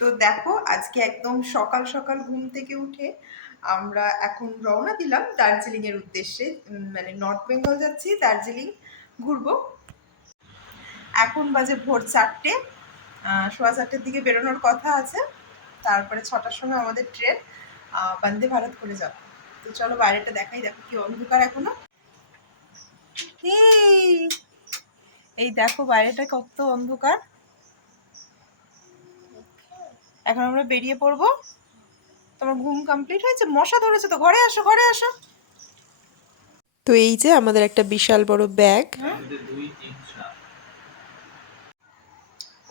তো দেখো, আজকে একদম সকাল সকাল ঘুম থেকে উঠে আমরা এখন রওনা দিলাম দার্জিলিং এর উদ্দেশ্যে। মানে নর্থ বেঙ্গল যাচ্ছি, দার্জিলিং ঘুরবো। এখন বাজে ভোর চারটে। সোয়া চারটের দিকে বেরোনোর কথা আছে। তারপরে ছটার সময় আমাদের ট্রেন বন্দে ভারত করে যাব। তো চলো বাইরেটা দেখাই, দেখো কি অন্ধকার এখনও। এই দেখো বাইরেটা কত অন্ধকার। এখন আমরা বেরিয়ে পড়ব। তোমার ঘুম কমপ্লিট হয়েছে? মশা ধরেছে তো ঘরে আসো ঘরে আসো। তো এই যে আমাদের একটা বিশাল বড় ব্যাগ।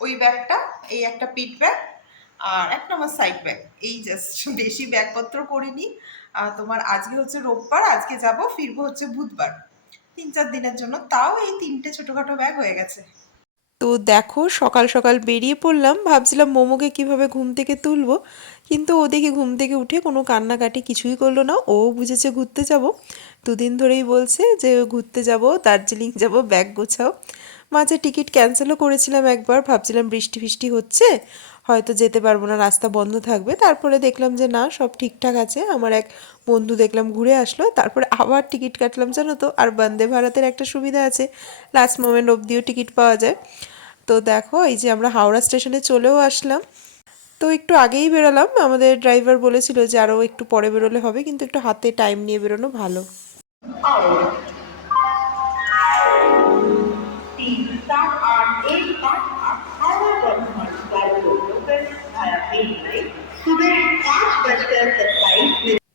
ওই ব্যাগটা এই একটা পিট ব্যাগ আর একটা আমার সাইড ব্যাগ এই জাস্ট বেশি ব্যাগপত্র করিনি। তোমার আজকে হচ্ছে রোববার আজকে যাব ফিরবো হচ্ছে বুধবার। তিন চার দিনের জন্য। তাও এই তিনটে ছোটোখাটো ব্যাগ হয়ে গেছে। তো দেখো, সকাল সকাল বেরিয়ে পড়লাম। ভাবছিলাম মোমোকে কীভাবে ঘুম থেকে তুলবো। কিন্তু ও দেখি ঘুম থেকে উঠে কোনো কান্নাকাটি কিছুই করল না। ও বুঝেছে ঘুরতে যাব। দুদিন ধরেই বলছে যে ঘুরতে যাব, দার্জিলিং যাব, ব্যাগ গোছাও। মাঝে টিকিট ক্যান্সেলও করেছিলাম একবার। ভাবছিলাম বৃষ্টি ফিষ্টি হচ্ছে। হয়তো যেতে পারব না, রাস্তা বন্ধ থাকবে। তারপরে দেখলাম যে না, সব ঠিকঠাক আছে। আমার এক বন্ধু দেখলাম ঘুরে আসলো। তারপরে আবার টিকিট কাটলাম, জানো তো? আর বন্দে ভারতের একটা সুবিধা আছে। লাস্ট মোমেন্ট অবধিও টিকিট পাওয়া যায়। তো দেখো, এই যে আমরা হাওড়া স্টেশনে চলেও আসলাম। তো একটু আগেই বেরোলাম। আমাদের ড্রাইভার বলেছিল যে আরও একটু পরে বেরোলে হবে, কিন্তু একটু হাতে টাইম নিয়ে বেরোনো ভালো।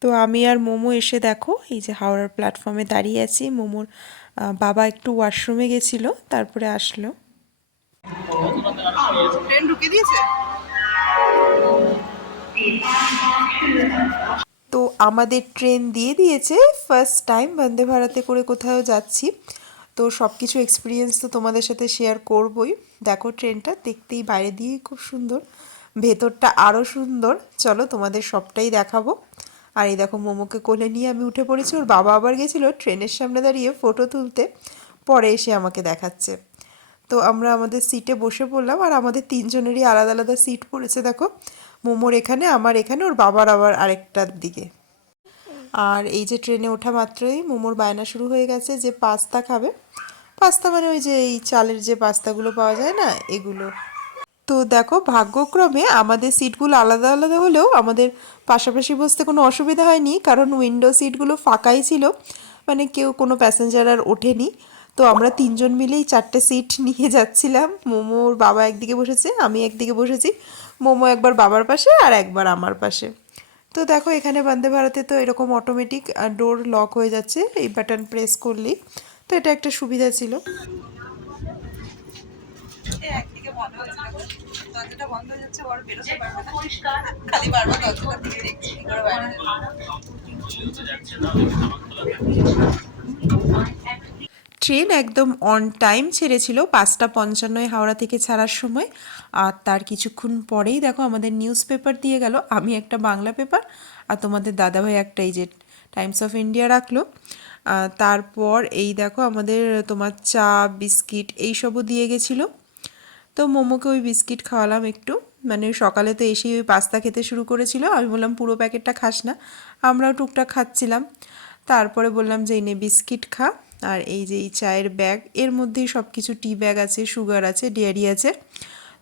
তো আমি আর মোমো এসে দেখো এই যে হাওড়ার প্ল্যাটফর্মে দাঁড়িয়ে আছি। মোমোর বাবা একটু ওয়াশরুমে গেছিল তারপরে আসলো। ট্রেন ঢুকে দিয়েছে? তো আমাদের ট্রেন দিয়ে দিয়েছে ফার্স্ট টাইম বন্দে ভারতে করে কোথাও যাচ্ছি। তো সব কিছু এক্সপিরিয়েন্স তো তোমাদের সাথে শেয়ার করবই। দেখো ট্রেনটা দেখতেই বাইরে দিয়েই খুব সুন্দর ভেতরটা আরও সুন্দর। চলো তোমাদের সবটাই দেখাবো। আর এই দেখো মোমোকে কোলে নিয়ে আমি উঠে পড়েছি, ওর বাবা আবার গেছিল ট্রেনের সামনে দাঁড়িয়ে ফটো তুলতে, পরে এসে আমাকে দেখাচ্ছে। তো আমরা আমাদের সিটে বসে পড়লাম, আর আমাদের তিনজনেরই আলাদা আলাদা সিট পড়েছে, দেখো। মোমোর এখানে, আমার এখানে, ওর বাবার আবার আরেকটার দিকে। আর এই যে ট্রেনে ওঠা মাত্রই মোমোর বায়না শুরু হয়ে গেছে যে পাস্তা খাবে। পাস্তা মানে ওই যে এই চালের যে পাস্তাগুলো পাওয়া যায় না, এগুলো। তো দেখো, ভাগ্যক্রমে আমাদের সিটগুলো আলাদা আলাদা হলেও আমাদের পাশাপাশি বসতে কোনো অসুবিধা হয়নি, কারণ উইন্ডো সিটগুলো ফাঁকাই ছিল। মানে কেউ কোনো প্যাসেঞ্জার আর ওঠেনি। তো আমরা তিনজন মিলেই চারটে সিট নিয়ে যাচ্ছিলাম। মোমোর বাবা একদিকে বসেছে, আমি একদিকে বসেছি। মোমো একবার বাবার পাশে আর একবার আমার পাশে। তো দেখো, এখানে বন্দে ভারতে তো এরকম অটোমেটিক ডোর লক হয়ে যাচ্ছে, এই বাটন প্রেস করলেই। তো এটা একটা সুবিধা ছিল। বন্ধ হয়েছে দরজাটা বন্ধ হয়ে যাচ্ছে ওর বেরোতে পারবে না। খালি বারবার দরজাটার দিকে দেখছি কি করে বাইরে ট্রেন একদম অন টাইম ছেড়েছিল পাঁচটা পঞ্চান্নয় হাওড়া থেকে ছাড়ার সময়। আর তার কিছুক্ষণ পরেই দেখো আমাদের নিউজ পেপার দিয়ে গেল আমি একটা বাংলা পেপার আর তোমাদের দাদাভাই একটা এই যে টাইমস অফ ইন্ডিয়া রাখল। তারপর এই দেখো আমাদের তোমার চা বিস্কিট এইসবও দিয়ে গেছিল। তো মোমোকে ওই বিস্কিট খাওয়ালাম একটু। মানে সকালে তো এসেই ওই পাস্তা খেতে শুরু করেছিল। আমি বললাম, পুরো প্যাকেটটা খাস না। আমরাও টুকটাক খাচ্ছিলাম। তারপরে বললাম যে এই নে, বিস্কিট খা। আর এই যে, এই চায়ের ব্যাগ, এর মধ্যেই সব কিছু টি ব্যাগ আছে, সুগার আছে, ডেয়ারি আছে।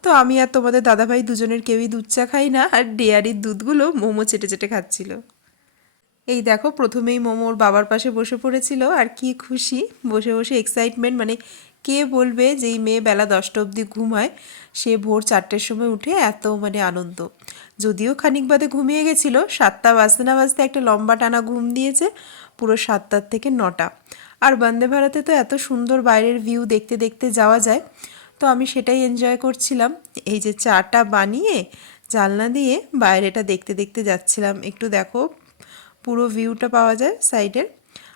তো আমি আর তোমাদের দাদাভাই দুজনের কেউই দুধ চা খাই না, আর ডেয়ারির দুধগুলো মোমো চেটে চেটে খাচ্ছিল। এই দেখো, প্রথমেই মোমোর বাবার পাশে বসে পড়েছিল, আর কি খুশি। বসে বসে এক্সাইটমেন্ট মানে কে বলবে যে এই মেয়ে বেলা দশটা অবধি ঘুমায়? সে ভোর চারটের সময় উঠে এত মানে আনন্দ। যদিও খানিক বাদে ঘুমিয়ে গেছিল, সাতটা বাজতে না বাজতে একটা লম্বা টানা ঘুম দিয়েছে, পুরো সাতটার থেকে নটা। আর বন্দে ভারতে তো এত সুন্দর বাইরের ভিউ দেখতে দেখতে যাওয়া যায়। তো আমি সেটাই এনজয় করছিলাম। এই যে চাটা বানিয়ে, জানলা দিয়ে বাইরেটা দেখতে দেখতে যাচ্ছিলাম। একটু দেখো, পুরো ভিউটা পাওয়া যায় সাইডের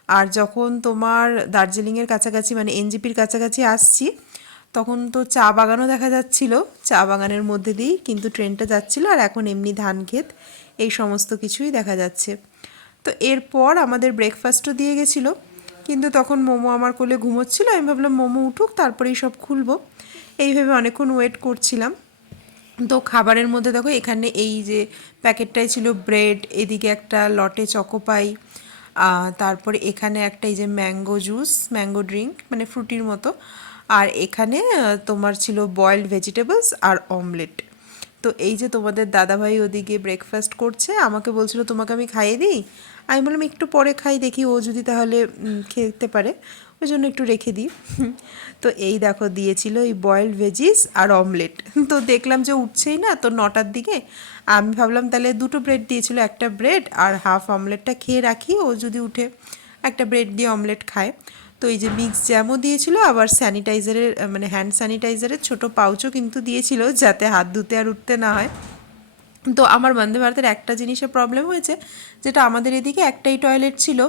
আর যখন তোমার দার্জিলিংয়ের কাছাকাছি মানে এনজিপির কাছাকাছি আসছি, তখন তো চা বাগানও দেখা যাচ্ছিল। চা বাগানের মধ্যে দিয়েই কিন্তু ট্রেনটা যাচ্ছিল আর এখন এমনি ধান ক্ষেত, এই সমস্ত কিছুই দেখা যাচ্ছে। তো এরপর আমাদের ব্রেকফাস্টও দিয়ে গেছিল। কিন্তু তখন মোমো আমার কোলে ঘুমোচ্ছিল, আমি ভাবলাম মোমো উঠুক, তারপরেই সব খুলবো। এইভাবে অনেকক্ষণ ওয়েট করছিলাম। তো খাবারের মধ্যে দেখো, এখানে এই যে প্যাকেটটাই ছিল ব্রেড এদিকে একটা লটে চকোপাই তারপরে এখানে একটা এই যে ম্যাঙ্গো জুস, ম্যাঙ্গো ড্রিঙ্ক মানে ফ্রুটির মতো। আর এখানে তোমার ছিল বয়েলড ভেজিটেবলস আর অমলেট। তো এই যে তোমাদের দাদাভাই ওদিকে ব্রেকফাস্ট করছে, আমাকে বলছিল, তোমাকে আমি খাইয়ে দিই? আমি বললাম, একটু পরে খাই, দেখি ও যদি তাহলে খেতে পারে। ওই জন্য একটু রেখে দিই। তো এই দেখো, দিয়েছিল এই বয়েলড ভেজিস আর অমলেট তো দেখলাম যে উঠছেই না, তো নটার দিকে আমি ভাবলাম তাহলে দুটো ব্রেড দিয়েছিল, একটা ব্রেড আর হাফ অমলেটটা খেয়ে রাখি, ও যদি উঠে একটা ব্রেড দিয়ে অমলেট খায়। তো এই যে মিক্স জ্যামও দিয়েছিল, আবার স্যানিটাইজারের মানে হ্যান্ড স্যানিটাইজারের ছোট পাউচও কিন্তু দিয়েছিল, যাতে হাত ধুতে আর উঠতে না হয়। তো আমার বন্দে ভারতের একটা জিনিসে প্রবলেম হয়েছে, যেটা আমাদের এদিকে একটাই টয়লেট ছিল,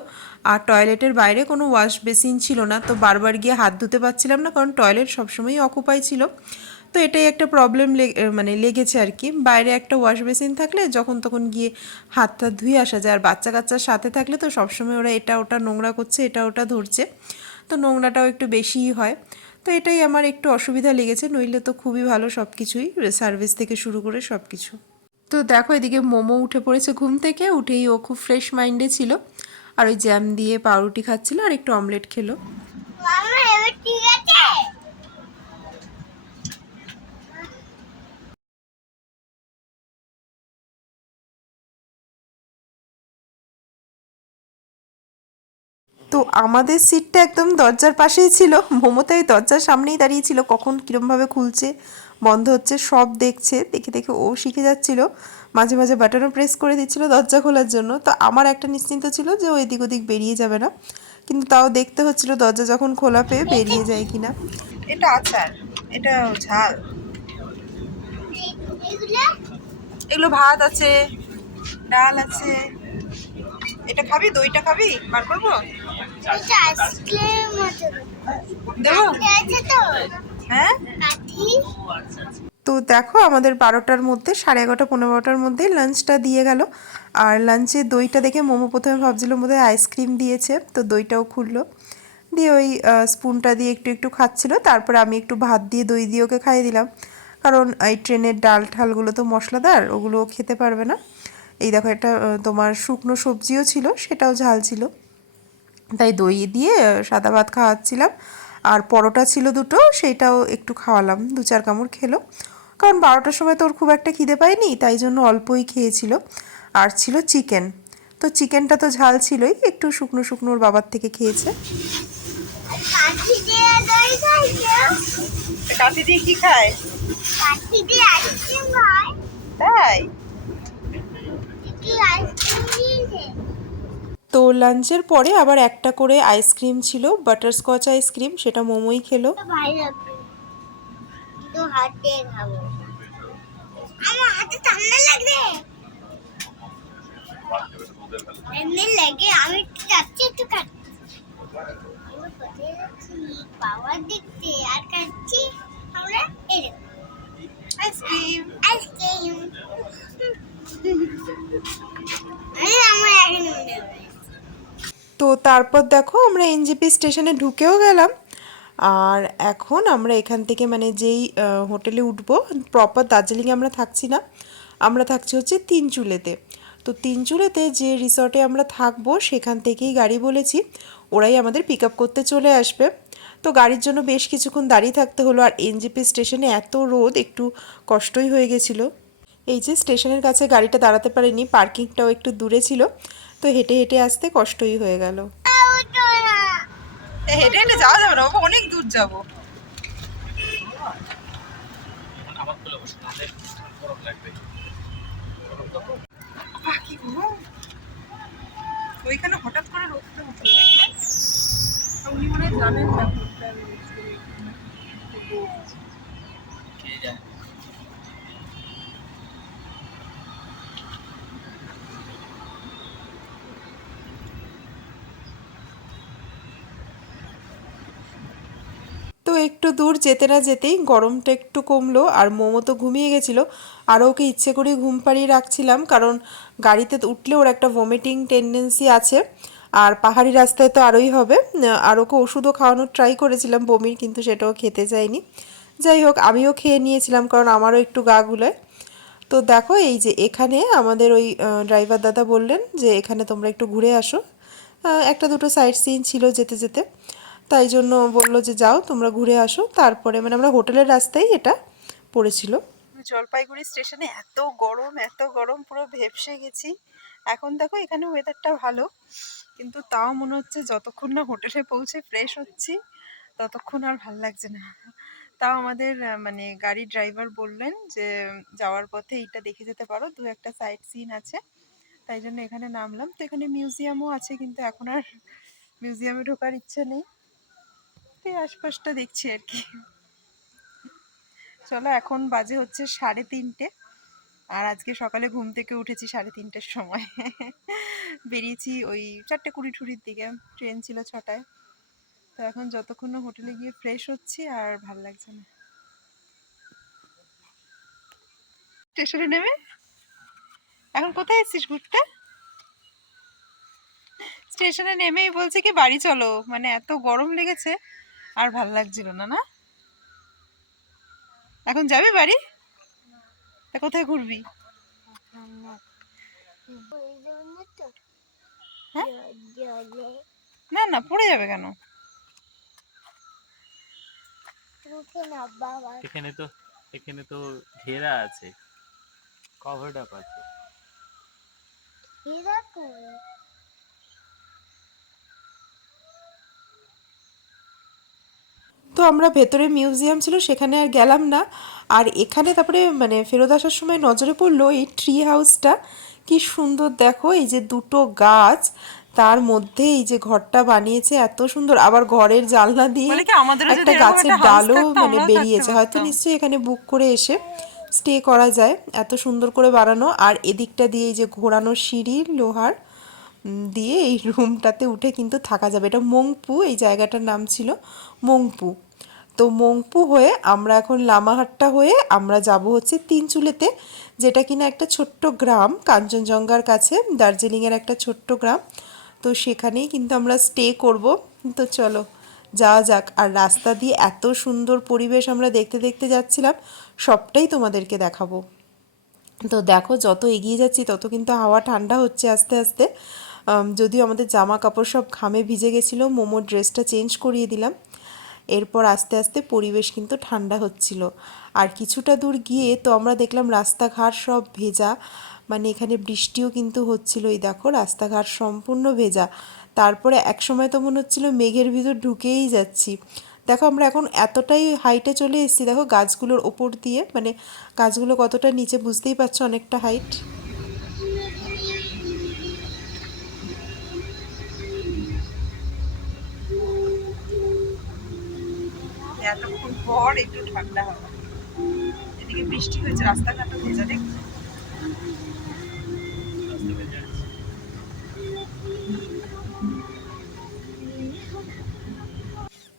আর টয়লেটের বাইরে কোনো ওয়াশ বেসিন ছিল না, তো বারবার গিয়ে হাত ধুতে পারছিলাম না, কারণ টয়লেট সবসময়ই অকুপাই ছিল। তো এটাই একটা প্রবলেম মানে লেগেছে আর কি। বাইরে একটা ওয়াশ বেসিন থাকলে যখন তখন গিয়ে হাত টাত ধুয়ে আসা যায়, আর বাচ্চা কাচ্চার সাথে থাকলে তো সবসময় ওরা এটা ওটা নোংরা করছে, এটা ওটা ধরছে, তো নোংরাটাও একটু বেশিই হয়। তো এটাই আমার একটু অসুবিধা লেগেছে, নইলে তো খুবই ভালো সব কিছুই সার্ভিস থেকে শুরু করে সব কিছু তো দেখো এদিকে মোমো উঠে পড়েছে ঘুম থেকে, উঠেই ও খুব ফ্রেশ মাইন্ডে ছিল। আর ওই জ্যাম দিয়ে পাউরুটি খাচ্ছিল আর একটু অমলেট খেলো। তো আমাদের সিটটা একদম দরজার পাশেই ছিল। মোমো তাই দরজার সামনেই দাঁড়িয়ে ছিল, কখন কীরমভাবে খুলছে বন্ধ হচ্ছে সব দেখছে দেখে দেখে ও শিখে যাচ্ছিল। মাঝে মাঝে বাটনও প্রেস করে দিচ্ছিল দরজা খোলার জন্য। তো আমার একটা নিশ্চিন্ত ছিল যে ও এদিক ওদিক বেরিয়ে যাবে না। কিন্তু তাও দেখতে হচ্ছিল দরজা যখন খোলা পেয়ে বেরিয়ে যায় কিনা। এটা আচার এটা ঝাল। এগুলো এগুলো ভাত আছে ডাল আছে। এটা খাবি? দইটা খাবি? বার করব? দেবো? হ্যাঁ? তো দেখো, আমাদের বারোটার মধ্যে, সাড়ে এগারোটা, পনেরো বারোটার মধ্যে লাঞ্চটা দিয়ে গেল। আর লাঞ্চে দইটা দেখে মোমো প্রথমে ভাবছিল বোধহয় আইসক্রিম দিয়েছে, তো দইটাও খুললো। দিয়ে ওই স্পুনটা দিয়ে একটু একটু খাচ্ছিল। তারপরে আমি একটু ভাত দিয়ে দই দিয়ে ওকে খাইয়ে দিলাম। কারণ এই ট্রেনের ডাল ঠালগুলো তো মশলাদার, ওগুলো খেতে পারবে না। এই দেখো একটা তোমার শুকনো সবজিও ছিল, সেটাও ঝাল ছিল। তাই দই দিয়ে সাদা ভাত খাওয়াচ্ছিলাম। আর পরোটা ছিল দুটো সেইটাও একটু খাওয়ালাম দু চার কামড় খেলো। কারণ বারোটার সময় তো ওর খুব একটা খিদে পায়নি তাই জন্য অল্পই খেয়েছিল। আর ছিল চিকেন। তো চিকেনটা তো ঝাল ছিলই একটু শুকনো শুকনো ওর বাবার থেকে খেয়েছে। কাঠি দিয়ে কি খায়? কাঠি দিয়ে আইসক্রিম খায়। তাই? কি আইসক্রিম তো লাঞ্চের পরে আবার একটা করে আইসক্রিম ছিল বাটারস্কচ আইসক্রিম সেটা মোমোই খেলো। আইসক্রিম আইসক্রিম আমার তো তারপর দেখো আমরা এনজিপি স্টেশনে ঢুকেও গেলাম। আর এখন আমরা এখান থেকে মানে যেই হোটেলে উঠব প্রপার দার্জিলিংয়ে আমরা থাকছি না। আমরা থাকছি হচ্ছে তিনচুলেতে। তো তিনচুলেতে যে রিসর্টে আমরা থাকব, সেখান থেকেই গাড়ি বলেছি, ওরাই আমাদের পিক আপ করতে চলে আসবে। তো গাড়ির জন্য বেশ কিছুক্ষণ দাঁড়িয়ে থাকতে হলো, আর এনজিপি স্টেশনে এত রোদ, একটু কষ্টই হয়ে গেছিল। এই যে স্টেশনের কাছে গাড়িটা দাঁড়াতে পারেনি, পার্কিংটাও একটু দূরে ছিল। তো হেঁটে হেঁটে আসতে কষ্টই হয়ে গেল। হেঁটে হেঁটে যাওয়া যাবে না অনেক দূর যাব। ওইখানে হঠাৎ করে রোদটা উনি মনে হয় জানেন তো একটু দূর যেতে না যেতেই গরমটা একটু কমলো আর মোমো তো ঘুমিয়ে গেছিল। আর ওকে ইচ্ছে করে ঘুম পাড়িয়ে রাখছিলাম কারণ গাড়িতে উঠলে ওর একটা ভমিটিং টেন্ডেন্সি আছে। আর পাহাড়ি রাস্তায় তো আরোই হবে। আর ওকে ওষুধও খাওয়ানোর ট্রাই করেছিলাম বমির কিন্তু সেটাও খেতে চায়নি যাই হোক, আমিও খেয়ে নিয়েছিলাম কারণ আমারও একটু গা গুলোয় তো দেখো এই যে এখানে আমাদের ওই ড্রাইভার দাদা বললেন যে এখানে তোমরা একটু ঘুরে আসো। একটা দুটো সাইড সিন ছিল যেতে যেতে। তাই জন্য বলল যে যাও, তোমরা ঘুরে আসো। তারপরে মানে আমরা হোটেলের রাস্তায় এটা পড়েছিল। জলপাইগুড়ি স্টেশনে এত গরম এত গরম, পুরো ভেপসে গেছি। এখন দেখো এখানে ওয়েদারটা ভালো, কিন্তু তাও মনে হচ্ছে যতক্ষণ না হোটেলে পৌঁছে ফ্রেশ হচ্ছি, ততক্ষণ আর ভালো লাগছে না। তাও আমাদের মানে গাড়ির ড্রাইভার বললেন যে, যাওয়ার পথে এইটা দেখে যেতে পারো, দু একটা সাইড সিন আছে। তাই জন্য এখানে নামলাম। তো এখানে মিউজিয়ামও আছে, কিন্তু এখন আর মিউজিয়ামে ঢোকার ইচ্ছে নেই। এই আশপাশটা দেখছি আর কি। চলো এখন বাজে হচ্ছে সাড়ে তিনটে। আর আজকে সকালে ঘুম থেকে উঠেছি সাড়ে তিনটের সময়। বেরিয়েছি ওই চারটে কুড়ি টুড়ির দিকে, ট্রেন ছিল ছটায়। তো এখন যতক্ষণ হোটেলে গিয়ে ফ্রেশ হচ্ছি আর ভালো লাগছে না। স্টেশনে নেমে? এখন কোথায় এসেছিস ঘুরতে? স্টেশনে নেমেই বলছে কি বাড়ি চলো মানে এত গরম লেগেছে। আর ভালো লাগছিল না না? এখন যাবি বাড়ি? তা কোথায় ঘুরবি? হ্যাঁ? না না পড়ে যাবে কেন? এখানে তো এখানে তো ঘেরা আছে কভারড আপ আছে। এরকম তো আমরা ভেতরে মিউজিয়াম ছিল সেখানে আর গেলাম না। আর এখানে তারপরে মানে ফেরত আসার সময় নজরে পড়ল এই ট্রি হাউসটা কি সুন্দর দেখো এই যে দুটো গাছ তার মধ্যে এই যে ঘরটা বানিয়েছে এত সুন্দর। আবার ঘরের জানলা দিয়ে একটা গাছের ডালও মানে বেরিয়েছে। হয়তো নিশ্চয়ই এখানে বুক করে এসে স্টে করা যায় এত সুন্দর করে বানানো। আর এদিকটা দিয়ে এই যে ঘোরানো সিঁড়ি লোহার দিয়ে এই রুমটাতে উঠে কিন্তু থাকা যাবে। এটা মংপু এই জায়গাটার নাম ছিল মংপু। তো মংপু হয়ে আমরা এখন লামাহাট্টা হয়ে আমরা যাব হচ্ছে তিনচুলেতে যেটা কিনা একটা ছোট্ট গ্রাম, কাঞ্চনজঙ্ঘার কাছে, দার্জিলিংয়ের একটা ছোট্ট গ্রাম। তো সেখানেই কিন্তু আমরা স্টে করব। তো চলো, যাওয়া যাক। আর রাস্তা দিয়ে এত সুন্দর পরিবেশ আমরা দেখতে দেখতে যাচ্ছিলাম, সবটাই তোমাদেরকে দেখাবো। তো দেখো, যত এগিয়ে যাচ্ছি, তত কিন্তু হাওয়া ঠান্ডা হচ্ছে আস্তে আস্তে। যদিও আমাদের জামা কাপড় সব ঘামে ভিজে গেছিল, মোমোর ড্রেসটা চেঞ্জ করিয়ে দিলাম। এরপর আস্তে আস্তে পরিবেশ কিন্তু ঠান্ডা হচ্ছিল। আর কিছুটা দূর গিয়ে তো আমরা দেখলাম রাস্তাঘাট সব ভেজা মানে এখানে বৃষ্টিও কিন্তু হচ্ছিল এই দেখো, রাস্তাঘাট সম্পূর্ণ ভেজা। তারপরে একসময় তো মনে হচ্ছিল মেঘের ভিতর ঢুকেই যাচ্ছি। দেখো, আমরা এখন এতটাই হাইটে চলে এসেছি। দেখো, গাছগুলোর ওপর দিয়ে মানে গাছগুলো কতটা নিচে বুঝতেই পারছ অনেকটা হাইট এতক্ষণ পর একটু ঠান্ডা হবে এদিকে বৃষ্টি হয়েছে রাস্তাঘাটও ভেজা দেখ।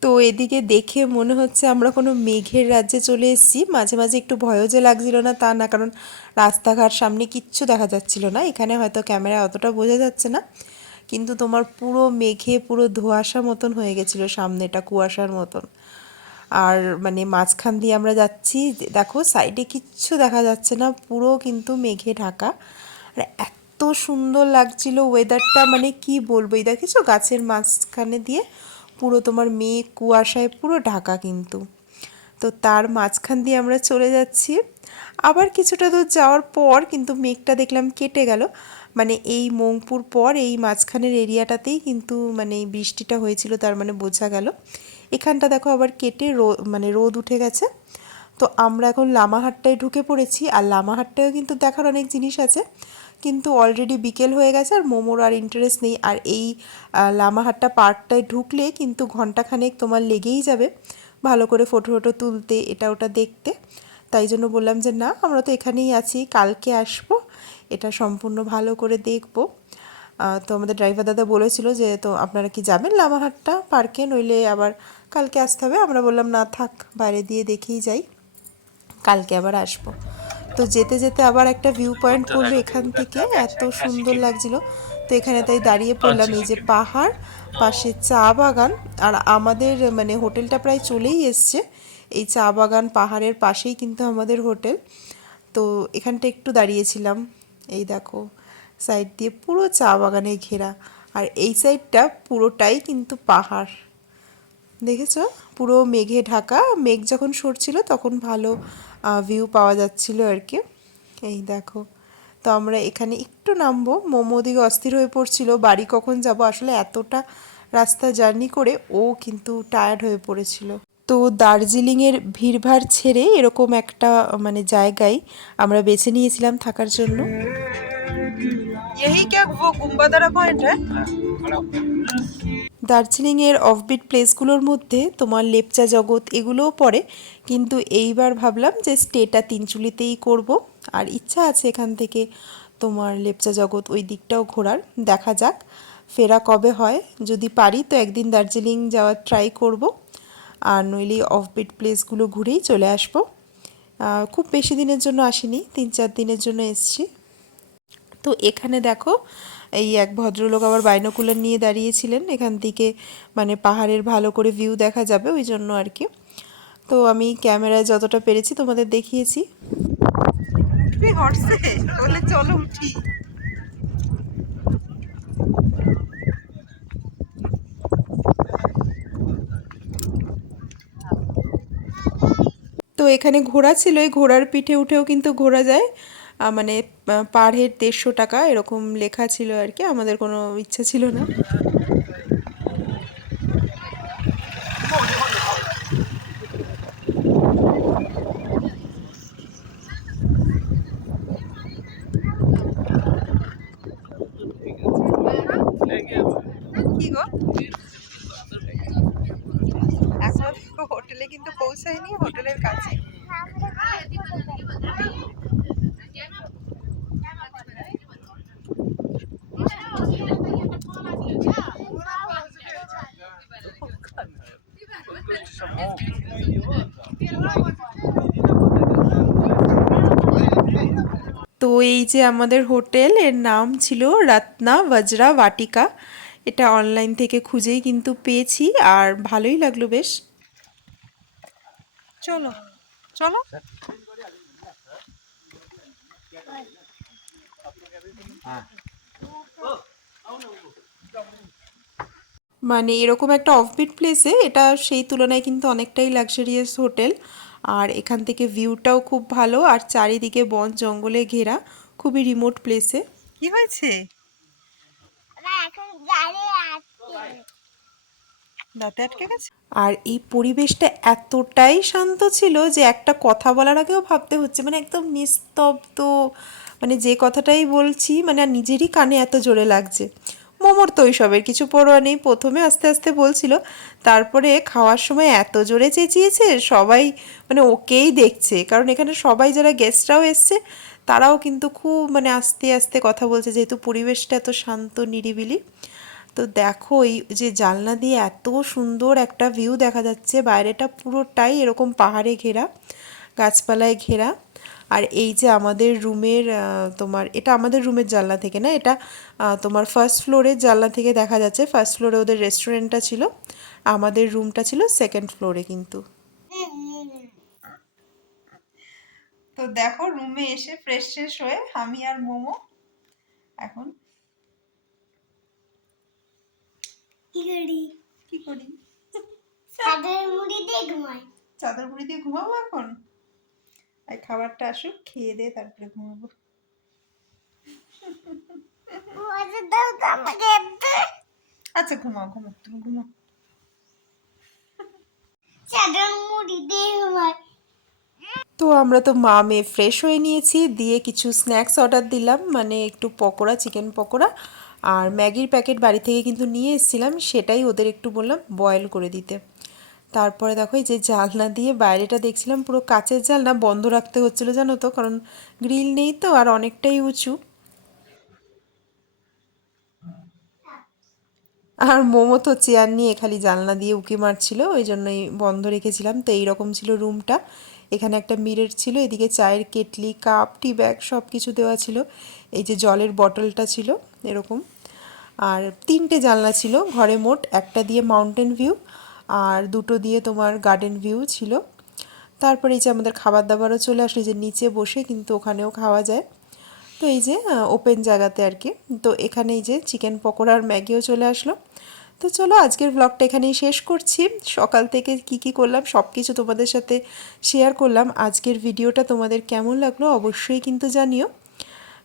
তো এদিকে দেখে মনে হচ্ছে আমরা কোনো মেঘের রাজ্যে চলে এসেছি। মাঝে মাঝে একটু ভয়ও যে লাগছিল না তা না, কারণ রাস্তাঘাট সামনে কিচ্ছু দেখা যাচ্ছিল না। এখানে হয়তো ক্যামেরা অতটা বোঝা যাচ্ছে না, কিন্তু তোমার পুরো মেঘে পুরো ধোঁয়াশা মতন হয়ে গেছিল সামনেটা, কুয়াশার মতন। আর মানে মাঝখান দিয়ে আমরা যাচ্ছি, দেখো সাইডে কিচ্ছু দেখা যাচ্ছে না, পুরো কিন্তু মেঘে ঢাকা। আর এত সুন্দর লাগছিল ওয়েদারটা মানে কি বলব, এই দেখেছ গাছের মাঝখানে দিয়ে পুরো তোমার মেঘ, কুয়াশায় পুরো ঢাকা কিন্তু। তো তার মাঝখান দিয়ে আমরা চলে যাচ্ছি। আবার কিছুটা দূর যাওয়ার পর কিন্তু মেঘটা দেখলাম কেটে গেল। মানে এই মংপুর পর এই মাঝখানের এরিয়াটাতেই কিন্তু মানে বৃষ্টিটা হয়েছিল, তার মানে বোঝা গেল। এখানটা দেখো আবার কেটে রো মানে রোদ উঠে গেছে। তো আমরা এখন লামাহাট্টায় ঢুকে পড়েছি, আর লামাহাট্টায়ও কিন্তু দেখার অনেক জিনিস আছে। কিন্তু অলরেডি বিকেল হয়ে গেছে আর মোমোর আর ইন্টারেস্ট নেই। আর এই লামাহাটটা পার্কটায় ঢুকলে কিন্তু ঘন্টাখানেক তোমার লেগেই যাবে ভালো করে ফটো ফটো তুলতে, এটা ওটা দেখতে। তাই জন্য বললাম যে না, আমরা তো এখানেই আছি, কালকে আসব, এটা সম্পূর্ণ ভালো করে দেখব। তো আমাদের ড্রাইভার দাদা বলেছিল যে, তো আপনারা কি যাবেন লামাহাটটা পার্কে? নইলে আবার কালকে আসতে হবে। আমরা বললাম না থাক বাইরে দিয়ে দেখেই যাই। কালকে আবার আসব। তো যেতে যেতে আবার একটা ভিউ পয়েন্ট পড়ল এখান থেকে। এত সুন্দর লাগছিল। তো এখানে তাই দাঁড়িয়ে পড়লাম এই যে পাহাড় পাশে চা বাগান। আর আমাদের মানে হোটেলটা প্রায় চলেই এসছে। এই চা বাগান পাহাড়ের পাশেই কিন্তু আমাদের হোটেল। তো এখানটা একটু দাঁড়িয়েছিলাম। এই দেখো সাইড দিয়ে পুরো চা বাগানে ঘেরা। আর এই সাইডটা পুরোটাই কিন্তু পাহাড়। দেখেছ? পুরো মেঘে ঢাকা। মেঘ যখন সরছিল তখন ভালো ভিউ পাওয়া যাচ্ছিল আর কি। এই দেখো। তো আমরা এখানে একটু নামবো। মোমো দিকে অস্থির হয়ে পড়ছিল। বাড়ি কখন যাব? আসলে এতটা রাস্তা জার্নি করে ও কিন্তু টায়ার্ড হয়ে পড়েছিল। তো দার্জিলিংয়ের ভিড়ভাড় ছেড়ে এরকম একটা মানে জায়গায় আমরা বেছে নিয়েছিলাম থাকার জন্য। यही क्या वो गुम्बादारा पॉइंट है দার্জিলিংয়ের অফবিট প্লেসগুলোর মধ্যে তোমার লেপচা জগৎ এগুলোও পড়ে কিন্তু এইবার ভাবলাম যে স্টেটা তিনচুলিতেই করব আর ইচ্ছা আছে এখান থেকে তোমার লেপচা জগৎ ওই দিকটাও ঘোরার দেখা যাক ফেরা কবে হয় যদি পারি তো একদিন দার্জিলিং যাওয়ার ট্রাই করব আর নইলে অফবিট প্লেসগুলো ঘুরেই চলে আসবো আহ, খুব বেশি দিনের জন্য আসিনি তিন চার দিনের জন্য এসছি তো এখানে দেখো এই এক ভদ্রলোক আবার বাইনোকুলার নিয়ে দাঁড়িয়েছিলেন। এখান থেকে মানে পাহাড়ের ভালো করে ভিউ দেখা যাবে ওই জন্য আর কি। তো আমি ক্যামেরায় যতটা পেরেছি তোমাদের দেখিয়েছি। চলো উঠি। তো এখানে ঘোড়া ছিল এই ঘোড়ার পিঠে উঠেও কিন্তু ঘোরা যায়। মানে পার হেড দেড়শো টাকা, এরকম লেখা ছিল আর কি, আমাদের কোনো ইচ্ছা ছিল না কি গো এখন হোটেলে কিন্তু পৌঁছায়নি হোটেলের কাছে তো এই যে আমাদের হোটেল, এর নাম ছিল রত্না বজরা বাটিকা। এটা অনলাইন থেকে খুঁজেই কিন্তু পেয়েছি আর ভালোই লাগল বেশ। চলো চলো। মানে এরকম একটা অফবিট প্লেসে এটা সেই তুলনায় কিন্তু অনেকটাই লাক্সারিয়াস হোটেল। আর এখান থেকে ভিউটাও খুব ভালো আর চারিদিকে বন জঙ্গলে ঘেরা খুবই রিমোট প্লেসে কি হয়েছে? আমরা এখন দাঁড়িয়ে আছি দাঁতে আটকে গেছে? আর এই পরিবেশটা এতটাই শান্ত ছিল যে একটা কথা বলার আগেও ভাবতে হচ্ছে মানে একদম নিস্তব্ধ মানে যে কথাটাই বলছি মানে আর নিজেরই কানে এত জোরে লাগছে। মোমোর তো ওইসবের কিছু পরোয়া নেই। প্রথমে আস্তে আস্তে বলছিল, তারপরে খাওয়ার সময় এত জোরে চেঁচিয়েছে, সবাই মানে ওকেই দেখছে। কারণ এখানে সবাই যারা গেস্টরাও এসছে, তারাও কিন্তু খুব মানে আস্তে আস্তে কথা বলছে, যেহেতু পরিবেশটা এত শান্ত, নিরিবিলি। তো দেখো এই যে জানলা দিয়ে এত সুন্দর একটা ভিউ দেখা যাচ্ছে, বাইরেটা পুরোটাই এরকম পাহাড়ে ঘেরা, গাছপালায় ঘেরা। আর এই যে আমাদের রুমের তোমার এটা আমাদের রুমের জানলা থেকে না এটা তোমার ফার্স্ট ফ্লোরের জানলা থেকে দেখা যাচ্ছে। ফার্স্ট ফ্লোরে ওদের রেস্টুরেন্টটা ছিল আমাদের রুমটা ছিল সেকেন্ড ফ্লোরে কিন্তু। তো দেখো রুমে এসে ফ্রেশ ফ্রেশ হয়ে আমি আর মোমো এখন কি করি? কি করি? সাদের মুড়ি দিয়ে ঘুমাই। চাদর মুড়ি দিয়ে ঘুমাবো এখন? আর খাবারটা আসুক খেয়ে দিয়ে তারপরে ঘুমাবো। আচ্ছা ঘুমাও ঘুমাও তুমি ঘুমাই। তো আমরা তো মা মেয়ে ফ্রেশ হয়ে নিয়েছি দিয়ে কিছু স্ন্যাক্স অর্ডার দিলাম মানে একটু পকোড়া চিকেন পকোড়া। আর ম্যাগির প্যাকেট বাড়ি থেকে কিন্তু নিয়ে এসেছিলাম সেটাই ওদের একটু বললাম বয়েল করে দিতে। তারপরে দেখো এই যে জানলা দিয়ে বাইরেটা দেখছিলাম, পুরো কাচের জানলা বন্ধ রাখতে হচ্ছিল, জানো তো? কারণ গ্রিল নেই তো, আর অনেকটাই উঁচু। আর মোমো তো চেয়ার নিয়ে খালি জানলা দিয়ে উকি মারছিল, ওই জন্যই বন্ধ রেখেছিলাম। তো এইরকম ছিল রুমটা। এখানে একটা মিরর ছিল, এদিকে চায়ের কেটলি, কাপ, টি ব্যাগ সব কিছু দেওয়া ছিল। এই যে জলের বটলটা ছিল, এরকম। আর তিনটে জানলা ছিল, ঘরে মোট একটা দিয়ে মাউন্টেন ভিউ। আর দুটো দিয়ে তোমার গার্ডেন ভিউ ছিল। তারপরে এই যে আমাদের খাবার দাবারও চলে আসলো যে নিচে বসে কিন্তু ওখানেও খাওয়া যায়। তো এই যে ওপেন জায়গাতে আর কি। তো এখানে এই যে চিকেন পকোড়া আর ম্যাগিও চলে আসলো। তো চলো আজকের ব্লগটা এখানেই শেষ করছি। সকাল থেকে কি কি করলাম সব কিছু তোমাদের সাথে শেয়ার করলাম। আজকের ভিডিওটা তোমাদের কেমন লাগল অবশ্যই কিন্তু জানিও।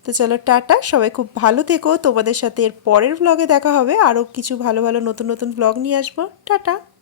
তো চলো টাটা, সবাই খুব ভালো থেকো। তোমাদের সাথে এর পরের ব্লগে দেখা হবে। আরও কিছু ভালো ভালো নতুন নতুন ব্লগ নিয়ে আসব। টাটা!